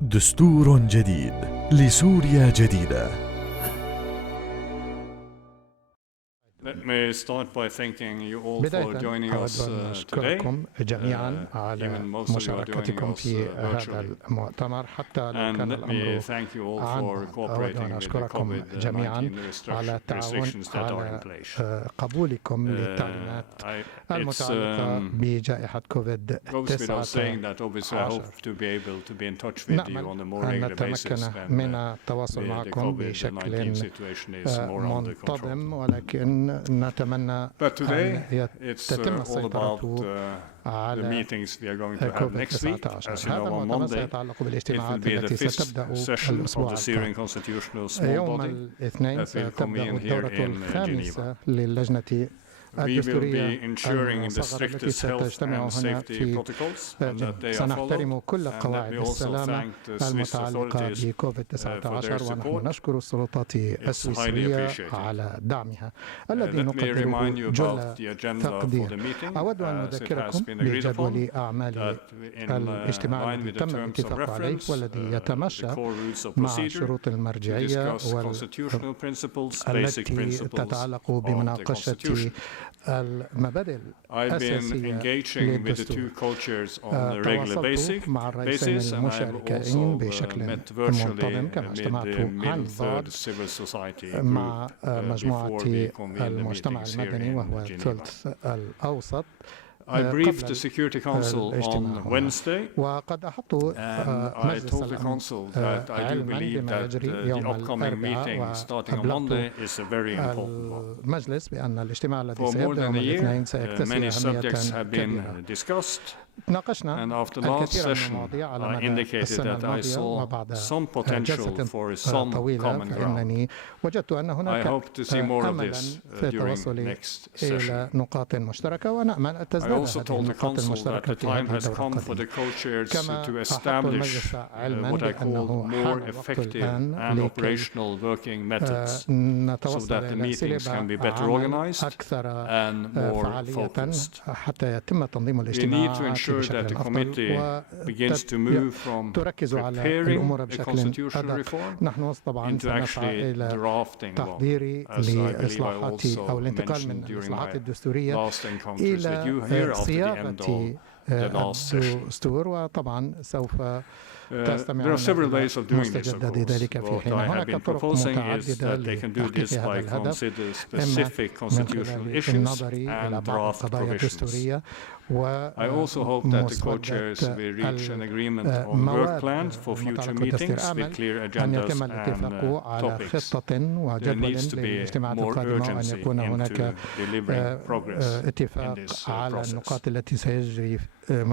دستور جديد لسوريا جديدة. بداية أود أن أشكركم جميعا على مشاركتكم في هذا المؤتمر. حتى لو كان الأمر عام، أود أن أشكركم جميعا على التعاون على قبولكم للتعليمات المتعلقة بجائحة كوفيد-19. نأمل أن نتمكن من التواصل معكم بشكل منتظم، ولكن نتمنى أن تتم السيطرة على كوفيد-19. هذا المؤتمر سيتعلق بالاجتماعات التي ستبدأ الأسبوع القادم. يوم الاثنين ستبدأ الدورة الخامسة للجنة الدستورية المصغرة التي ستجتمع هنا في جنيف. سنحترم كل قواعد السلامة المتعلقة بكوفيد-19، ونحن نشكر السلطات السويسرية على دعمها الذي نقدره جل تقدير. أود أن أذكركم بجدول أعمال الاجتماع الذي تم الاتفاق عليه والذي يتماشى مع شروط المرجعية والتي تتعلق بمناقشة المبادئ الأساسية للدستور. تواصلت مع الرئيسين المشاركين بشكل منتظم، كما اجتمعت عن بعد مع مجموعة المجتمع المدني وهو الثلث الأوسط. I briefed the Security Council on Wednesday, وقد أحط and I told the Council that I do believe that the upcoming meeting starting on Monday is a very important one. المجلس بأن الاجتماع الذي For more سيبدأ than يوم a الاثنين year, سيكتسي many subjects أهمية have been كبيرة. discussed, ناقشنا and after last الكثير من session, المواضيع على I مدى indicated السنة that I الماضية، saw وبعد some potential for some طويلة common ground. فإنني وجدت أن I هناك hope to see more of أملا this في during التوصل next إلى session. نقاط مشتركة، ونأمل أن I تزداد also هذه told the النقاط Council that المشتركة the في time هذه has الدورة come for the القادمة. co-chairs كما to أحط establish المجلس علما what I call بأنه more حان الوقت effective الآن and لكي operational working methods so نتوصل that the إلى meetings can be سلبة better عمل organized أكثر and more فعالية focused. حتى يتم تنظيم We need to الاجتماعات ensure that بشكل the أفضل، committee begins to move from وتركز على preparing الأمور a بشكل constitutional أدق. reform نحن طبعا into سنسعى actually إلى drafting one, تحضير as I believe I لإصلاحات also أو الانتقال من mentioned during الإصلاحات my الدستورية last encounters with you here إلى after the end صياغة of the last session. الدستور. وطبعا سوف There تستمعون are several إلى ways of doing this, of مستجدات course. ذلك في What حين. I have هناك been طرق proposing is متعددة that they can do لتحقيق this by هذا الهدف، consider إما specific من constitutional خلال issues النظر إلى and بعض draft القضايا provisions. الدستورية I also hope that the co-chairs will reach an agreement on work plans for future meetings with clear أن agendas يتم الاتفاق and على topics. خطة There وجدول needs to be للاجتماعات more القادمة، وأن urgency يكون هناك into delivering progress in اتفاق this على process. النقاط التي سيجري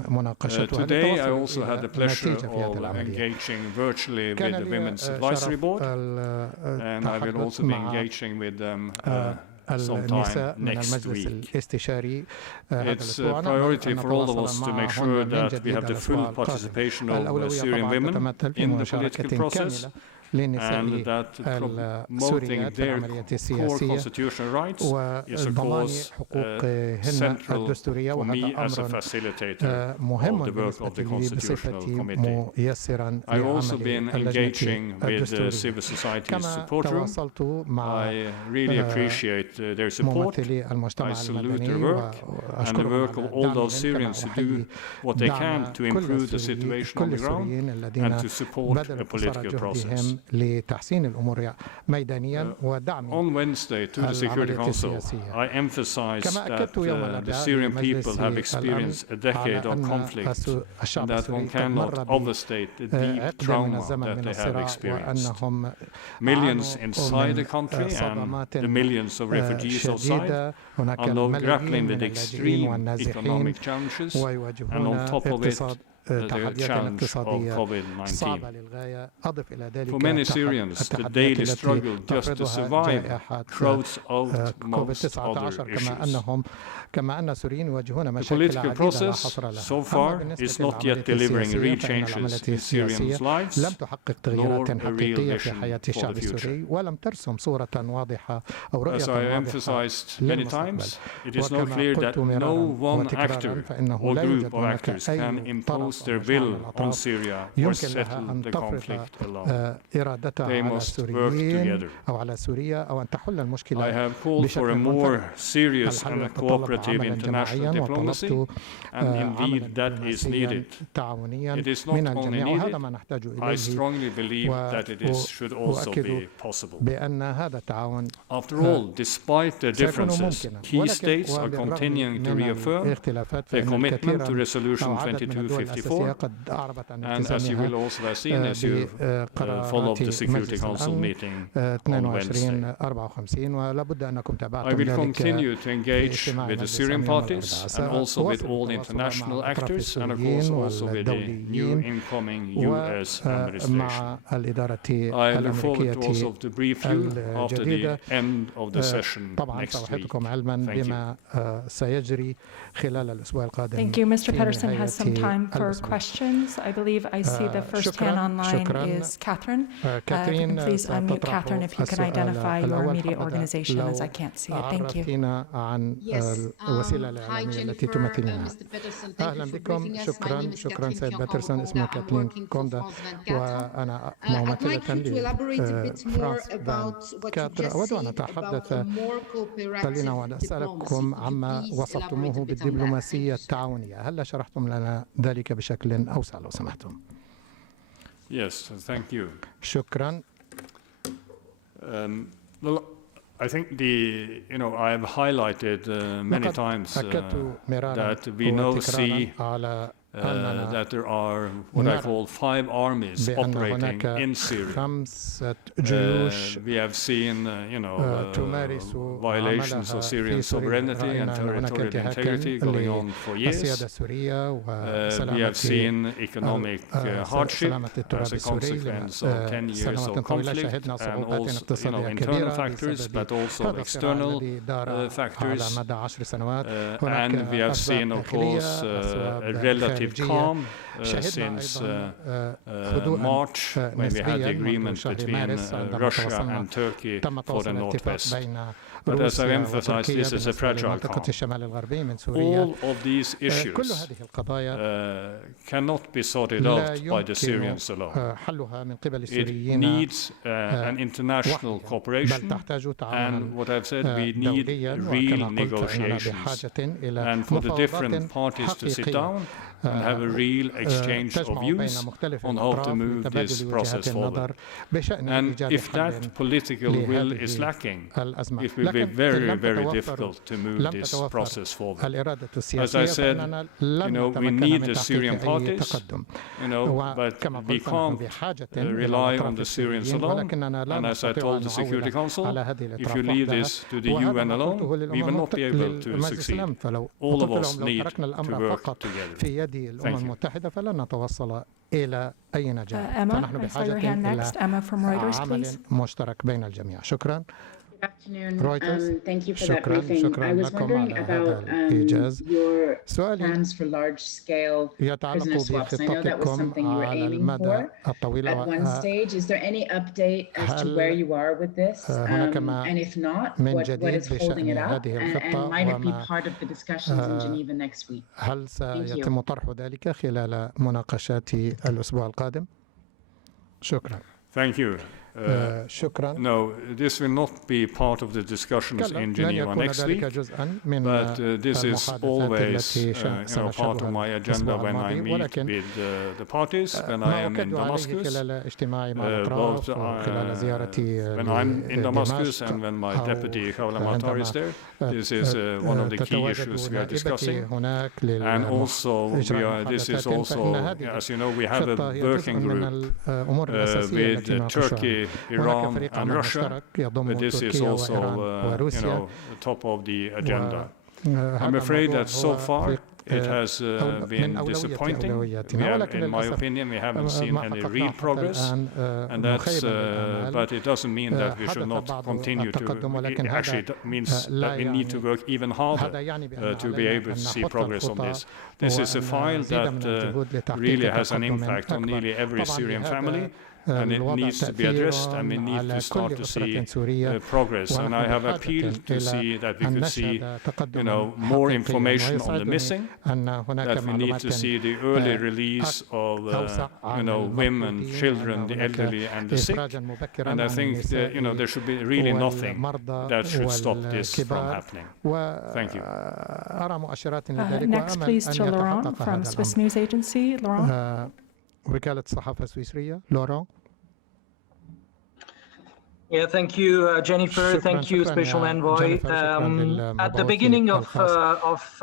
مناقشتها Today I للتوصل also had the إلى pleasure النتيجة في هذه of العملية. engaging virtually with كان the لي Women's Advisory Board, and I will التحدث also be مع engaging with them sometime النساء من next المجلس week. الاستشاري هذا It's a الأسبوع. priority for all of us to make sure معهن من that we جديد have the الأسبوع full القادم. participation of الأولوية Syrian طبعا women تتمثل في in the مشاركة political process, كاملة للنساء and that promoting السوريات في their العملية core السياسية constitutional rights is of وضمان course حقوقهن central الدستورية، for me وهذا as a أمر facilitator مهم of the work of بالنسبة the لي Constitutional بصفتي Committee. ميسرا I've also لعمل been اللجنة engaging with the الدستورية. civil society's كما support room. تواصلت مع I really appreciate their support. ممثلي I المجتمع salute المدني their work and the وأشكرهم work of على all those دعمهم، Syrians كما who do أحيي what they دعم can to كل improve the السوريين situation on كل the السوريين ground الذين and to support a بذلوا قصارى political process. جهدهم لتحسين الأمور ميدانيا ودعم On Wednesday to the Security العملية Council, السياسية. I emphasized كما that أكدت يوم the الأربعاء Syrian لمجلس people have الأمن experienced a على decade of أن conflict and الشعب that one السوري cannot مر overstate the deep بعقدة من trauma الزمن that من they have الصراع، experienced. وأنهم Millions عانوا inside the من country and صدمات the millions of refugees outside شديدة. هناك are now الملايين grappling من with اللاجئين extreme والنازحين economic challenges, and ويواجهون on top of it, the تحديات challenge of اقتصادية COVID-19. صعبة للغاية. أضف إلى ذلك For many Syrians, the التحديات daily التي struggle just to تفرضها survive جائحة crowds out most كوفيد-19 other issues. كما أن السوريين يواجهون The مشاكل political عديدة لا process حصر لها. so أما far بالنسبة is not للعملية yet delivering السياسية real فإن changes العملية in السياسية Syrians' lives, لم تحقق تغييرات nor a real حقيقية في vision حياة for الشعب the future. السوري، ولم ترسم صورة واضحة أو رؤية As I واضحة emphasized many للمستقبل. times, it is now وكما clear قلت that no مرارا one وتكرارا actor فإنه or لا group يوجد of هناك actors أي can impose impose their will on Syria or settle the conflict alone. They must work together. I have called for a more serious and cooperative international diplomacy, and indeed that is needed. It is not only needed, I strongly believe that it should also be possible. After all, despite their differences, key states are continuing to reaffirm their commitment to Resolution 2254, and as you will also have seen as you followed the Security Council meeting on Wednesday. I will continue to engage with the Syrian parties and also with all international actors, and of course also with the new incoming U.S. administration. I look forward to also to brief you after the end of the session next week. Thank you. Thank you. Mr. Pedersen has some time for questions. I believe I see the first hand online is Catherine. Please unmute Catherine if you can identify your media organization, as I can't see it. Thank you. Yes. Hi, Jennifer. Mr. Pedersen, thank you for briefing us. My name is Catherine Pedersen. I'm working for France 24. I'd like you to elaborate a bit more about what you just said about a more cooperative diplomacy. بالدبلوماسية التعاونية. هل شرحتم لنا ذلك بشكل أوسع لو سمحتم؟ Yes, thank you. شكرا. Well, I think I have highlighted many times that we now see that there are what I call 5 armies operating in Syria. We have seen, violations of Syrian sovereignty and territorial integrity going on for years. We have seen economic hardship as a consequence of 10 years of conflict, and also, internal factors, but also external factors. And we have seen, of course, a relative calm since March, when we had the agreement between Russia and Turkey for the Northwest. But as I've emphasized, this is a fragile calm. All of these issues cannot be sorted out by the Syrians alone. It needs an international cooperation, and what I've said, we need real negotiations, and for the different parties to sit down and have a real exchange of views on how to move this process forward. And if that political will is lacking, it will be very, very difficult to move this process forward. As I said, we need the Syrian parties, but we can't rely on the Syrians alone. And as I told the Security Council, if you leave this to the UN alone, we will not be able to succeed. All of us need to work together. الأمم المتحدة فلن نتوصل إلى أي نجاح. فنحن بحاجة إلى عمل مشترك بين الجميع. شكرا. Good afternoon. Thank you for that briefing. I was wondering about your plans for large-scale prisoner swaps. I know that was something you were aiming for at one stage. Is there any update as to where you are with this? And if not, what is holding it up? And might it be part of the discussions in Geneva next week? هل سيتم طرح ذلك خلال مناقشات الأسبوع القادم؟ شكرا. Thank you. No, this will not be part of the discussions in Geneva next week, but this is always part of my agenda when I meet with the parties, when I am in Damascus, both when I'm in Damascus and when my deputy Khawla Matar is there. This is one of the key issues we are discussing. And also, this is also, as you know, we have a working group with Turkey, Iran and Russia, but this is also, top of the agenda. I'm afraid that so far it has been disappointing. In my opinion, we haven't seen any real progress, and that's, but it doesn't mean that we should not continue to. It actually means that we need to work even harder to be able to see progress on this. This is a file that really has an impact on nearly every Syrian family, and it needs to be addressed, and we need to start to see progress. And I have appealed to see that we could see, more information on the missing, that we need to see the early release of, women, children, the elderly, and the sick. And I think that, there should be really nothing that should stop this from happening. Thank you. Next, please, to Laurent from Swiss News Agency. Laurent. وكالة الصحافة السويسرية. Laurent. Yeah, thank you, Jennifer. Thank you, Special Envoy. At the beginning of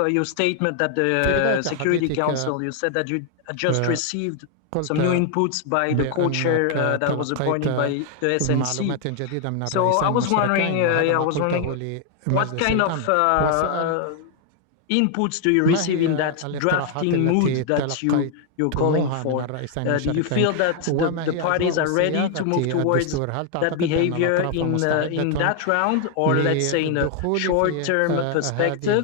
your statement at the Security Council, you said that you had just received some new inputs by the co-chair that was appointed by the SNC. So I was wondering, what kind of inputs do you receive in that drafting mood that you're calling for? Do you feel that the parties are ready to move towards that behavior in that round, or let's say in a short-term perspective?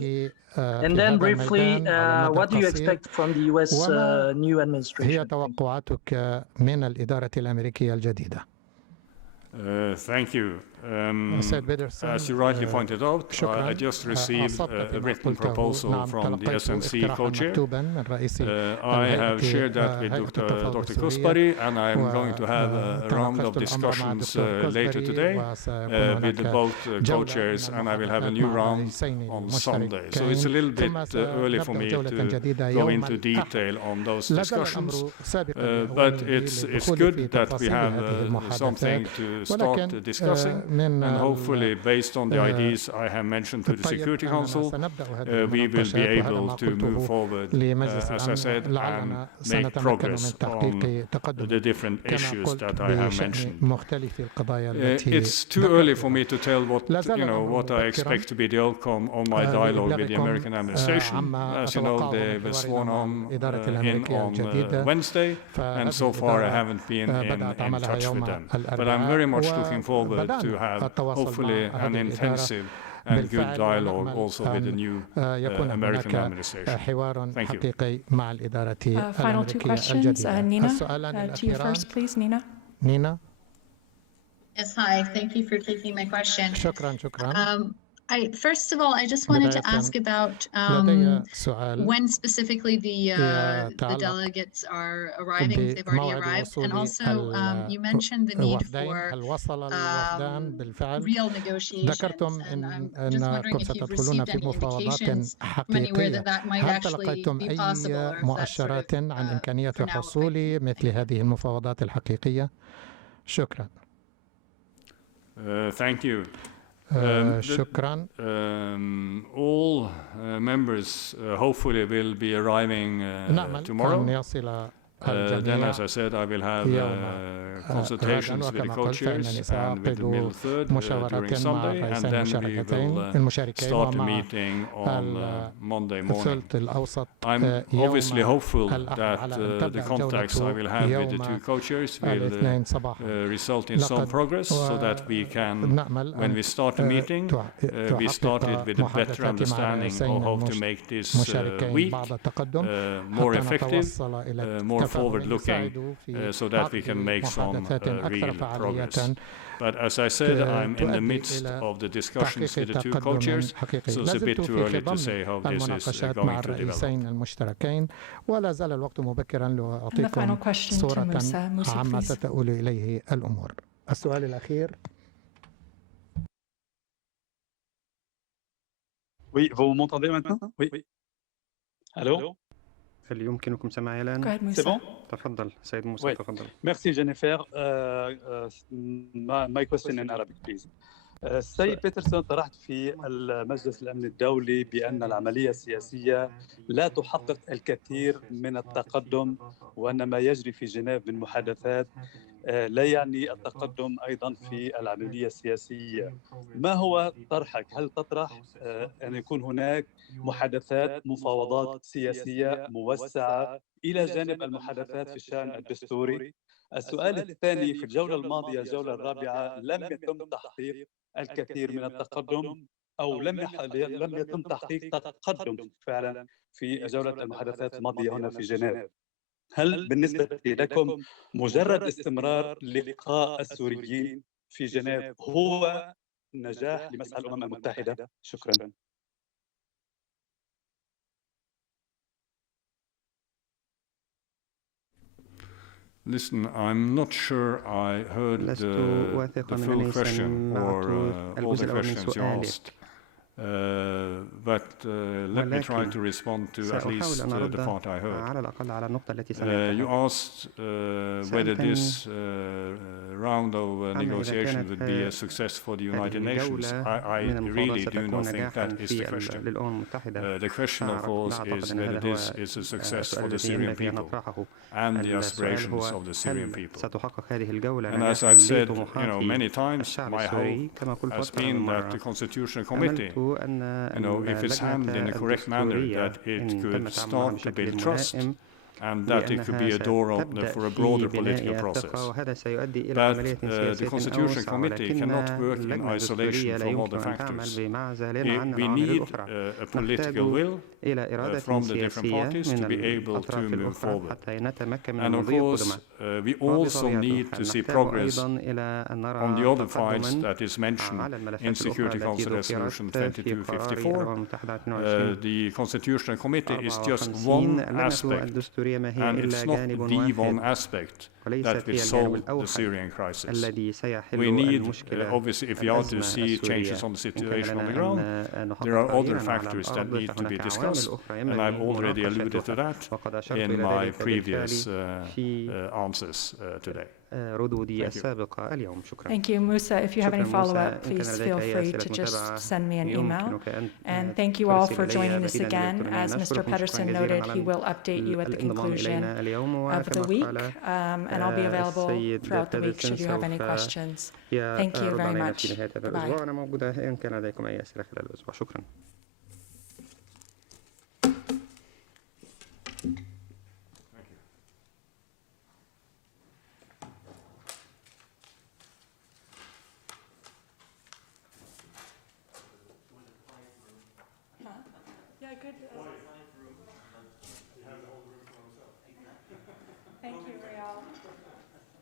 And then briefly, what do you expect from the U.S. new administration? هي توقعاتك من الإدارة الأمريكية الجديدة. Thank you. As you rightly pointed out, I just received a written proposal from the SNC co-chair. I have shared that with Dr. Kuspari, and I'm going to have a round of discussions later today with both co-chairs, and I will have a new round on Sunday. So it's a little bit early for me to go into detail on those discussions, but it's good that we have something to start discussing. And hopefully, based on the ideas I have mentioned to the Security Council, we will be able to move forward, as I said, and make progress on the different issues that I have mentioned. It's too early for me to tell what I expect to be the outcome of my dialogue with the American administration. As you know, they were sworn in on Wednesday, and so far I haven't been in touch with them. But I'm very much looking forward to have hopefully an intensive and good dialogue also with the new American administration. Thank you. Final two questions. Nina, to you first, please. Nina. Yes, hi. Thank you for taking my question. شكرا. First of all, I just wanted to ask about when specifically the delegates are arriving, if they've already arrived. And also, you mentioned the need for real negotiations. And I'm just wondering if you've received any indications from anywhere that might actually be possible, or if that's sort of for now. مثل هذه المفاوضات الحقيقية. شكرا. Thank you. شكرا. All members hopefully will be arriving tomorrow. Then, as I said, I will have consultations with the co-chairs and with the middle third during Sunday, and then we will start the meeting on Monday morning. I'm obviously hopeful that the contacts I will have with the two co-chairs will result in some progress, so that we can, when we start the meeting, we started with a better understanding of how to make this week more effective, more forward-looking, so that we can make some real progress. But as I said, I'm in the midst of the discussions with the two co-chairs, so it's a bit too early to say how this is going to develop. ولا زال الوقت مبكرا لأعطيكم صورة عما ستؤول إليه الأمور. السؤال الأخير. Oui, vous m'entendez maintenant? Oui. Allô? هل يمكنكم سماعي الآن؟ C'est bon? تفضل سيد موسى. تفضل. Merci Jennifer. My question in Arabic, please. السيد بيدرسون طرحت في المجلس الأمن الدولي بأن العملية السياسية لا تحقق الكثير من التقدم، وأن ما يجري في جنيف من محادثات لا يعني التقدم أيضا في العملية السياسية. ما هو طرحك؟ هل تطرح أن يكون هناك محادثات مفاوضات سياسية موسعة إلى جانب المحادثات في الشأن الدستوري؟ السؤال الثاني، في الجولة الماضية الجولة الرابعة لم يتم تحقيق الكثير من التقدم، أو لم يتم تحقيق تقدم فعلا في جولة المحادثات الماضية هنا في جنيف. هل بالنسبة لكم مجرد استمرار لقاء السوريين في جنيف هو نجاح لمسعى الأمم المتحدة؟ شكرا. Listen, I'm not sure I heard the full question or all the questions you asked. But let me try to respond to at least the part I heard. You asked whether this round of negotiation would be a success for the United Nations. I really do not think that is the question. The question, of course, is whether this is a success for the Syrian people and the aspirations of the Syrian people. And as I've said, many times, my hope has been that the Constitutional Committee, if it's handled in a correct manner, that it could start to build trust and that it could be a door opener for a broader political process. But the Constitutional Committee cannot work in isolation from other factors. We need a political will from the different parties to be able to move forward. And of course, we also need to see progress on the other files that is mentioned in Security Council Resolution 2254. The Constitutional Committee is just one aspect, and it's not the one aspect that will solve the Syrian crisis. We need, obviously, if we are to see changes on the situation on the ground, there are other factors that need to be discussed, and I've already alluded to that in my previous answers today. Thank you, Musa. If you have any follow-up, please feel free to just send me an email. And thank you all for joining us again. As Mr. Pedersen noted, he will update you at the conclusion of the week, and I'll be available throughout the week should you have any questions. Thank you very much. Bye. Thank you, Real.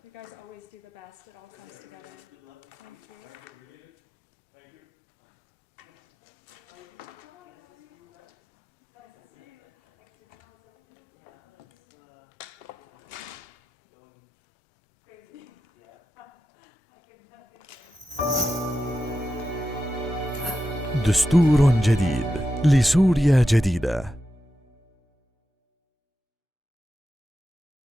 You guys always do the best. It all comes together. Thank you. Thank you. دستور جديد لسوريا جديدة.